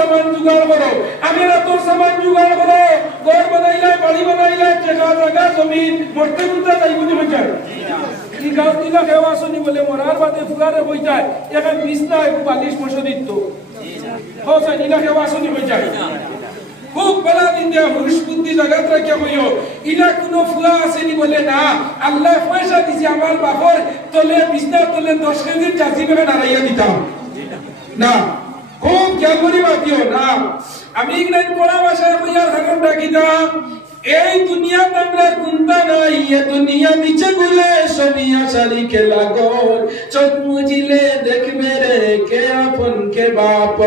সামান জোগাড় করো, আখিরাতর সামান জোগাড় করো। ঘর বানাইলে, বাড়ি বানাইলে, টাকা জায়গা জমিন মরতে মরতে যাইব না যায়। এই গাঁও দিলা কেউ আসনি বলে মরার বাদে ফুগারে হয়ে যায়, এখন বিছনা একটু বালিশ মশারিত হোসা নিলা কেউ আসনি হয়ে যায়। খুব বলা দিন দেয়া হুশ বুদ্ধি জাগাত রাখিয়া হইও, ইলা কোনো ফুয়া আসেনি বলে না। আল্লাহ পয়সা দিছে আমার বাপর তলে বিছনা তলে 10 কেজির চাচি বেগে নাড়াইয়া দিতাম না। খুব খেয়াল করি বাতিও না। আমি ইংরেজ পড়া ভাষায় কইয়া থাকুন ডাকিতাম, এই দুনিয়া তামরার কুন্তা নাই, এ দুনিয়া নিচে গুলে সবিয়া সারি খেলা গর, চোখ মুজিলে দেখবে রে কে আপন কে বাপ।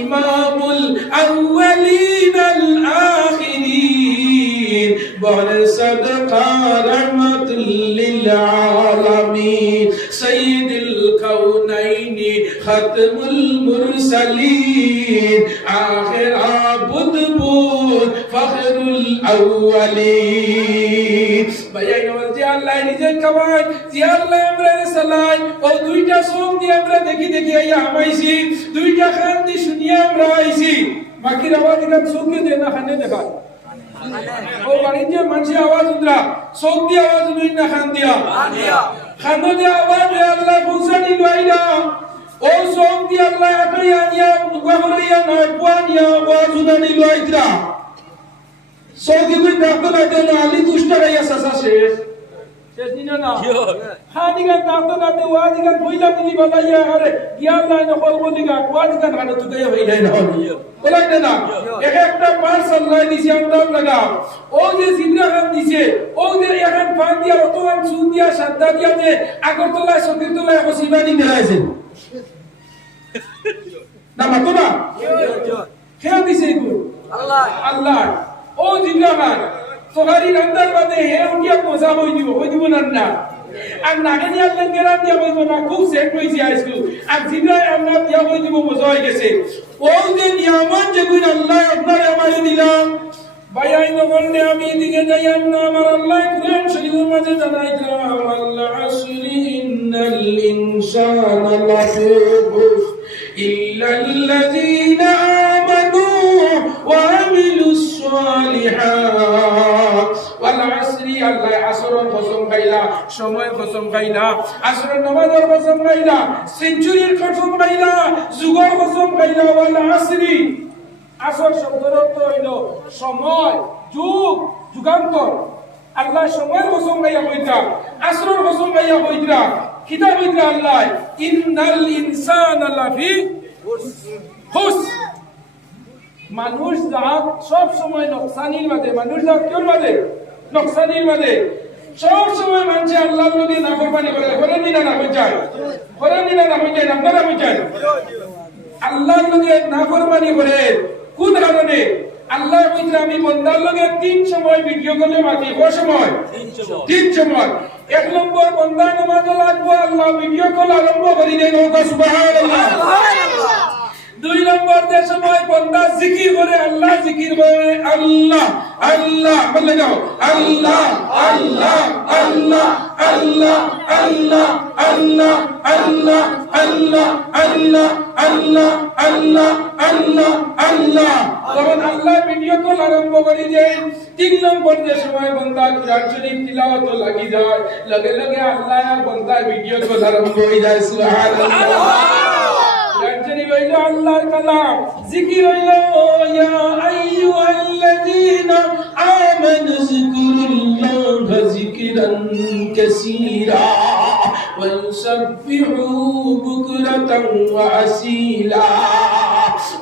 ইমামুল আউয়ালিন আল আখিরিন বল সাদকা রাহমাতুল লিল আলামিন সাইয়্যিদুল কাউনাইনি খাতমুল মুরসালিন আখির আবুদবুদ ফখরুল আউয়ালিন। ভাইয়া নওয়াজ জি আল্লাহ নিজে কামাই, জি আল্লাহ আমরা সালাই ও দুইটা চোখ দিয়ে আমরা দেখি দেখি আইয়া আমাইছি, দুইটা কান দিয়ে শুনিয়া আমরা আইছি। বাকির আওয়াজ গান চোখে দেয় না, কানে দেখায়। ও বাড়ির যে মানুষের আওয়াজ উদ্রা চোখ দিয়ে আওয়াজ উনি না খান দিয়া খানো দিয়ে আওয়াজ আল্লাহ পৌঁছানি লইলা। ও চোখ দিয়ে আল্লাহ আটরি আনিয়া গুয়াহরিয়া নয় পুয়ানিয়া আওয়াজ উনানি লইত্রা। চোখ দিয়ে ডাক্তার আইতে না আলি দুষ্ট গাইয়া সাসা শেষ শেষ দিনা না খানি গান ডাক্তার আইতে ওয়াজ গান বইলা মিলি বালাইয়া আরে ইয়া আল্লাহ না কল বলি গান ওয়াজ গান খানো তো গাইয়া হইলাই না বলাইতে না। এক একটা পাঁচ আল্লাহ দিছে আমরা লাগা, ও যে জিবরা খান দিছে, ও যে এখন পান দিয়া অতমান চুন দিয়া সাদা দিয়া যে আগরতলায় সকিরতলায় হসিবানি দেখাইছে না মাতো না খেয়া দিছে এগুলো আল্লাহ আল্লাহ। ও জিবরা খান সহারি রান্দার বাদে হে উঠিয়া মজা হই দিব না না। আর নাগে দিয়া লেঙ্গেরা দিয়া বলবো না, খুব সেট হইছে আইসু। আর জিবরা আমরা দিয়া হই দিব মজা হয়ে গেছে। ও যে নিয়ামত যেগুলো আল্লাহ আপনার আমারে দিলাম, ভাইয়াই বললে আমি এদিকে যাই না। আমার আল্লাহ কুরআন শরীফের মাঝে জানাই দিলাম, আল্লাহ আসরি ইন্নাল ইনসানা লাফি খুসর ইল্লাল্লাযীনা আমানু ওয়া আমিলুস সালিহাত ওয়াল আসরি। আল্লাহ আসরের কসম খাইলা, সময় কসম খাইলা, আসরের নামাজের কসম খাইলা, সেঞ্চুরির কসম খাইলা, যুগের কসম খাইলা। ওয়াল আসরি আসর শব্দের অর্থ হইল সময়, যুগ, যুগান্তর। আল্লাহ সময়ের কসম গাইয়া কইতা, আসরের কসম গাইয়া কইতা। কিতাব কইতা আল্লাহ ইন্নাল ইনসানা লাফি খুসর। মানুষ জাত সব সময় নকসানির মাঝে, মানুষ জাত কোন মাঝে? নকসানির মাঝে। সব সময় মানুষ আল্লাহর লগে নাফরমানি করে, করেন না না হই যায়, করেন না না হই যায়, আপনারা হই যায়। আল্লাহর লগে নাফরমানি করে কোন কারণে? আল্লাহ কইছে আমি বান্দার লগে 3 সময় ভিডিও কলে মাতি। কোন সময়? 3 সময়। 1 নম্বর বান্দা নামাজ লাগবো, আল্লাহ ভিডিও কল আরম্ভ করি দেন, সুবহানাল্লাহ সুবহানাল্লাহ। 2 নম্বর যে সময় বান্দা জিকির করে, আল্লাহ জিকির করে, আল্লাহ আল্লাহ বলে যাও, আল্লাহ আল্লাহ আল্লাহ আল্লাহ আল্লাহ আল্লাহ আল্লাহ আল্লাহ আল্লাহ আল্লাহ আল্লাহ আল্লাহ আল্লাহ। তখন আল্লাহ ভিডিও কল আরম্ভ করে দেন। 3 নম্বর যে সময় বান্দা কুরআন শরীফ তিলাওয়াত লাগি যায়, লগে লগে আল্লাহ আর বান্দা ভিডিও কল আরম্ভ হয়ে যায়। সুবহানাল্লাহ। কুরআন শরীফ হইল আল্লাহর কালাম, জিকির হইল ইয়া আইয়ুহাল্লাযীনা আমানু যিকুরুল্লাহা যিকরান কাসীরা ওয়াসাব্বিহু বুকরাতান ওয়া আসীলা।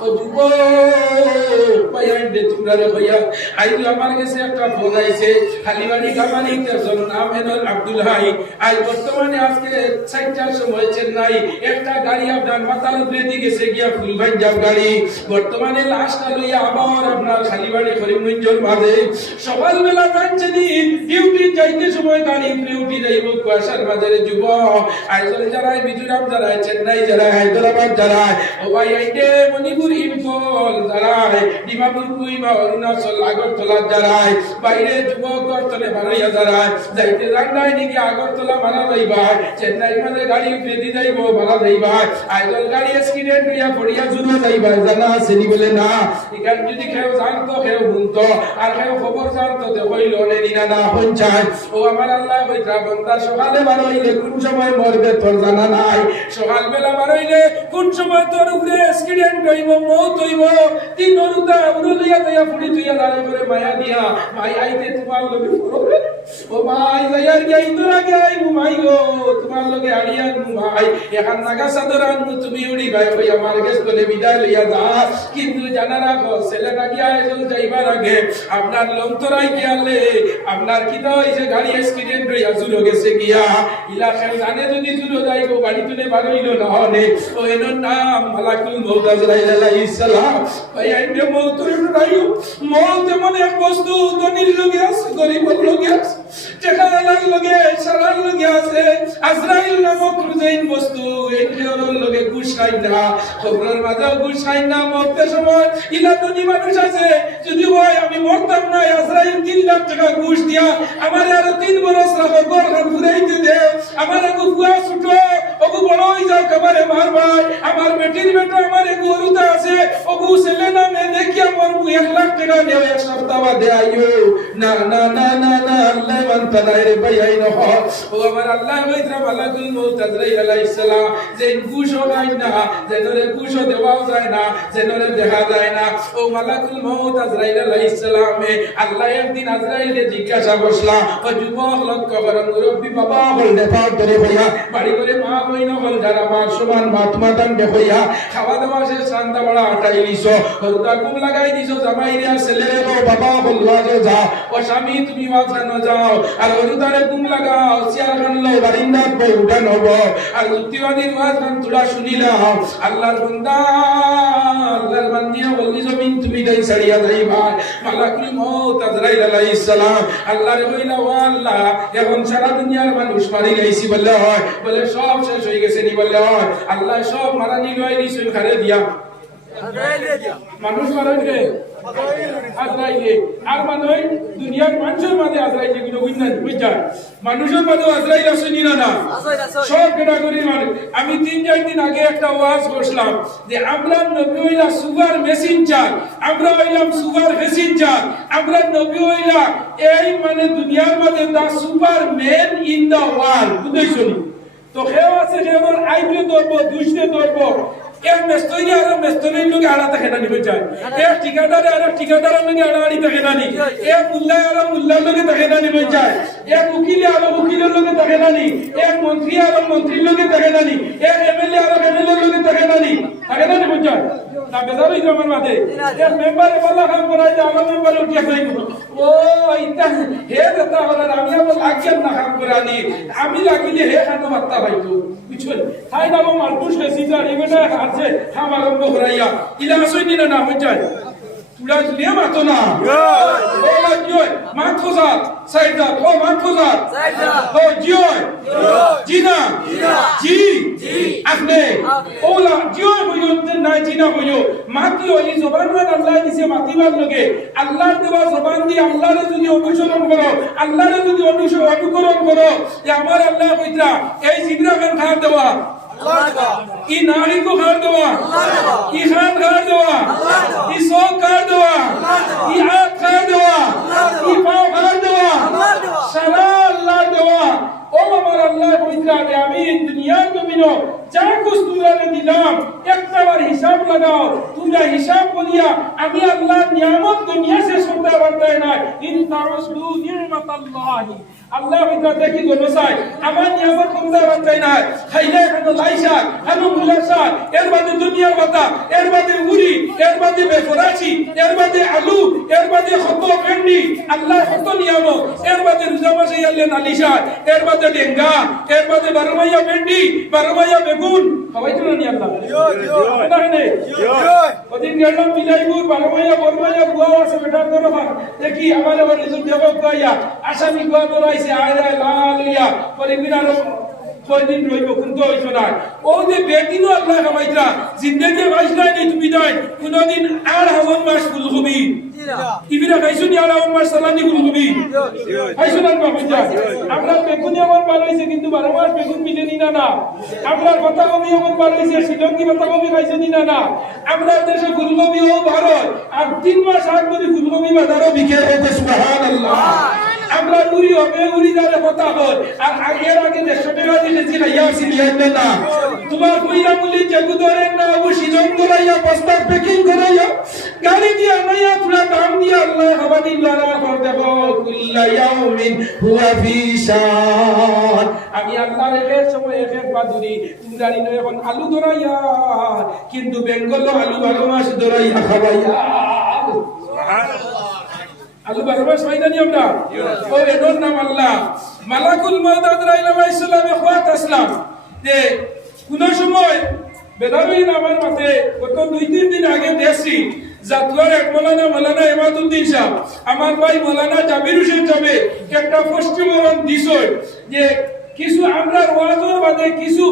ও যুবক পায়ান দে তোমরা রে ভাইয়া, আইলো আমার কাছে একটা ফোন আইছে, খালিবাড়ি কামানি একজন নাম হলো আব্দুল হাই। আজ বর্তমানে আজকে 4টার সময় চেন্নাই একটা গাড়ি আপনার মাথার উপরে দিয়ে গেছে গিয়া ফুলবাঞ্জাব গাড়ি। বর্তমানে লাশটা লইয়া আবার আপনার খালিবাড়ি করিমগঞ্জের মাঝে সকালবেলা যাচ্ছে নি ডিউটি যাইতে সময় গাড়ি ডিউটি যাইব কুয়াশার বাজারে। যুবক আইজল যারাই, মিজোরাম যারাই, চেন্নাই যারাই, হায়দ্রাবাদ যারাই, ও ভাই আইতে মণিপুর ইম্ফল যারায় ডিমাপুর কুইমা অরুণাচল আগরতলা যারায় বাইরে যুবক গর্তনে বানাইয়া যারায় যাইতে রান্নায় নাকি আগরতলা মারা যাইবা চেন্নাই মানে গাড়ি ফেদি যাইব মারা যাইবা আইজল গাড়ি অ্যাক্সিডেন্ট হইয়া পড়িয়া জুড়ে যাইবা জানা আসেনি বলে না এখান যদি কেউ জানতো কেউ শুনতো আর কেউ খবর জানতো তো হইল নেনিনা না পঞ্চায়েত ও আমার আল্লাহ কইতা বান্দা সকালে বারইলে কোন সময় মরবে তোর জানা নাই সকালবেলা বারইলে কোন সময় তোর উপরে অ্যাক্সিডেন্ট হইব মৌত হইব তিন নরুতা উড়লিয়া দিয়া ফুড়ি তুইয়া দাঁড়ে করে মায়া দিয়া মাই আইতে তোমার লগে পড়বে ও ভাই যাইয়ার গাই তোরা গাই মুমাই গো তোমার লগে আড়িয়া মুমাই এখন নাগা সাদর আনবো তুমি উড়ি ভাই ওই আমার গেছ বলে বিদায় লইয়া যা কিন্তু জানা রাখো ছেলেটা গিয়া এজন যাইবার আগে আপনার লন্তরাই গিয়ালে আপনার কি তো এই যে গাড়ি অ্যাক্সিডেন্ট হইয়া জুড়ো গেছে গিয়া ইলাকা জানে যদি জুড়ো যাইবো বাড়ি তুলে বারইলো না হনে ও এর নাম মালাকুল মউত আজরাইল আলাইহিস সালাম ভাই আইনে মউত রাইও মউত এমন এক বস্তু ধনীর লগে আছে গরিবের লগে আছে টাকাওয়ালার লগে সারার লগে আছে আজরাইল নামক রুজাইন বস্তু এর লগে গুছাই না খবরের মাঝে গুছাই না মরতে সময় ইলা ধনী মানুষ আছে যদি হয় আমি মরতাম না আজরাইল 3 লাখ টাকা ঘুষ দিয়া আমারে আরো 3 বছর রাখো গরখান ঘুরাইতে দে আমার আগু ফুয়া ছুটো ওগু বড় হই যাও কবারে মার ভাই আমার বেটির বেটা আমারে গরুতা আছে ওগু ছেলে না মে দেখিয়া মরবু 1 লাখ টাকা দেও এক সপ্তাহ বাদে আইও না না না না না আল্লাহ বান্তা নাই রে ভাই আই না ও আমার আল্লাহ ওইতরা মালাকুল মউত আজরাইল আলাইহিস সালাম যে ঘুষও নাই না যেনরে ঘুষও দেওয়াও যায় না যেনরে দেখা যায় না ও মালাকুল মউত আজরাইল আলাইহিস সালামে আল্লাহ একদিন আজরাইলকে জিজ্ঞাসা করলা ও যুবক লক্ষ্য করো মুরব্বি বাবা বল দেখা ধরে ভাইয়া বাড়ি করে মা বইন হল যারা মা সমান মাতমা দান দেখইয়া খাওয়া দাওয়া শেষ শান্তা বড় আটাই দিছো হরুদা কুম লাগাই দিছো জামাইরিয়া ছেলেরে বাবা বল লাজে যা ও স্বামী তুমি মাঝখানে যাও আর হরুদারে কুম লাগাও চেয়ার খানলো বারিন্দা পে উঠান হবো আর যুক্তিবাদীর ওয়াজ গান তোরা শুনিলাম আল্লাহর বান্দা আল্লাহর বান্দিয়া বলি জমিন তুমি দেই ছাড়িয়া যাইবা মালাকুল মউত আজরাইল আলাইহিস সালাম আল্লাহরে কইলা ও আল্লাহ এখন সারা দুনিয়ার মানুষ মারি গাইছি বললে হয় বলে সব শেষ হয়ে গেছে নি বললে হয় আল্লাহ সব মারা নি লই দিছে ঘরে দিয়া মানুষ মারা গে আজরাইলে আর মানে দুনিয়ার মানুষের মাঝে আজরাইলে কোনো গুণা বুঝা মানুষের মাঝে আজরাইল আছে নি না সব ক্যাটাগরি মানুষ আমি 3-4 দিন আগে একটা ওয়াজ করলাম যে আমরা নবী হইলা সুগার মেসেঞ্জার আমরা হইলাম সুগার মেসেঞ্জার আমরা নবী হইলা এই মানে দুনিয়ার মাঝে the superman in the world বুঝাইছো নি তো কেউ আছে কেউর আইবে ধরবো দুইতে ধরবো এক মেস্তরি আর মেস্তরির লগে আড়া থাকে না নিবে যায় এক ঠিকাদার আর ঠিকাদারের লগে আড়াআড়ি থাকে না নি এক মুল্লা আর মুল্লার লগে থাকে না নিবে যায় এক উকিল আর উকিলের লগে থাকে না নি এক মন্ত্রী আর মন্ত্রীর লগে থাকে না নি এক এমএলএ আর এমএলএর লগে থাকে না নি নিবে যায় না বেজার হইছে আমার মাঝে এক মেম্বার বলা কাম করাই যে আমার মেম্বার উঠিয়া যাই ও ইতা হে দেতা হলার আমি আমার লাগিয়ার না কাম করানি আমি লাগিলে হে খানো বার্তা পাইতো বুঝছেন তাই না আমার পুষ গেছি যা এবেটা আছে খাম আরম্ভ করাইয়া ইলা আসইনি না হই যায় তুলা নিয়ে মাতো না ও জয় মাতো যা সাইডা ও মাতো যা সাইডা ও জয় জিনা জি আপনি ওলা জয় হইতে না জিনা হইও মাতিও এই জবান মান আল্লাহ দিছে মাতিবার লগে আল্লাহর দেওয়া জবান দিয়ে আল্লাহরে যদি অনুসরণ করো আল্লাহরে যদি অনুকরণ করো যে আমার আল্লাহ কইতা এই জিবরা খান খাওয়া দেওয়া ই নারী को खार देवा ই खान खार देवा ই सोक खार देवा ই हाथ खार देवा ই पाँव खार देवा सारा अल्लाह देवा ओ আমার আল্লাহ কইতা যে আমি দুনিয়ার জমিনো যা কিছু তোমারে দিলাম একবার হিসাব লাগাও তোমরা হিসাব করিয়া আমি আল্লাহর নিয়ামত দুনিয়া শেষ করতে পারতে না ইন তারাসু নি'মাতাল্লাহি আল্লাহ কইতা দেখি গনো চাই আমার নিয়ামত করতে পারতে না খাইলে খানো লাইসা খানো মুলাসা এর বাদে দুনিয়ার কথা এর বাদে উরি এর বাদে বেফরাসি এর বাদে আলু এর বাদে কত ভেন্ডি আল্লাহ কত নিয়ামত এর বাদে রোজা মাসে আল্লাহ নালিশা এর বাদে ডেঙ্গা এর বাদে বারমাইয়া ভেন্ডি বারমাইয়া বেগুন খাওয়াইতো না নি আল্লাহ এটা হনে ওদিন গেলাম বিলাইপুর বারমাইয়া বরমাইয়া গুয়া আছে বেটা করো দেখি আমার আবার রিজু দেব কইয়া আসামি গুয়া ধরাইছে আয়রা লালিয়া পরিবিনার কয়দিন রইব কিন্তু হইতো না ও যে বেদিনও আল্লাহ খাবাইতরা জিন্দেগি বাইসলাই নি তুমি নাই কোনদিন আর হাওন মাস ফুলকবি ইবিরা খাইছো নি আর হাওন মাস সালানি ফুলকবি খাইছো না বাবুজা আমরা বেগুনি আমার ভালো হইছে কিন্তু 12 মাস বেগুন মিলেনি না না আমরা পাতা কবি আমার ভালো হইছে শ্রীলঙ্কি পাতা কবি খাইছো নি না না আমরা দেশে ফুলকবিও ভালো আর 3 মাস আগ ধরে ফুলকবি বাজারও বিক্রি হইছে সুবহানাল্লাহ আমরা উড়ি হবে উড়ি যারে কথা হয় আর আগের আগে 150 টাকা দিয়েছি লাইয়া সিলিয়ান না তোমার কইরা বলি যেগু ধরেন না ও শিলং করাইয়া বস্তা প্যাকিং করাইয়া গাড়ি দিয়ে আনাইয়া তুলা দাম দিয়ে আল্লাহ হাবানি লড়া করে দেব কুল্লা ইয়াউমিন হুয়া ফি শান আমি আল্লাহর এর সময় এক বাদুরি গাড়ি নয় এখন আলু ধরাইয়া কিন্তু বেঙ্গল আলু ভালো মাছ ধরাইয়া খাবাইয়া সুবহানাল্লাহ আলু বারবার সাইদানি আমরা ও এর নাম আল্লাহ মালাকুল মউত আজরাইল আলাইহিস সালাম ইখওয়াত আসলাম যে কোন সময় বেদাবিন আমার মাঠে গত 2-3 দিন আগে দেখছি জাতুয়ার এক মৌলানা ইমাদউদ্দিন সাহেব আমার ভাই মৌলানা জাবির হোসেন যাবে একটা পোস্টমরণ দিছই যে কিছু আমরা ওয়াজের বাদে কিছু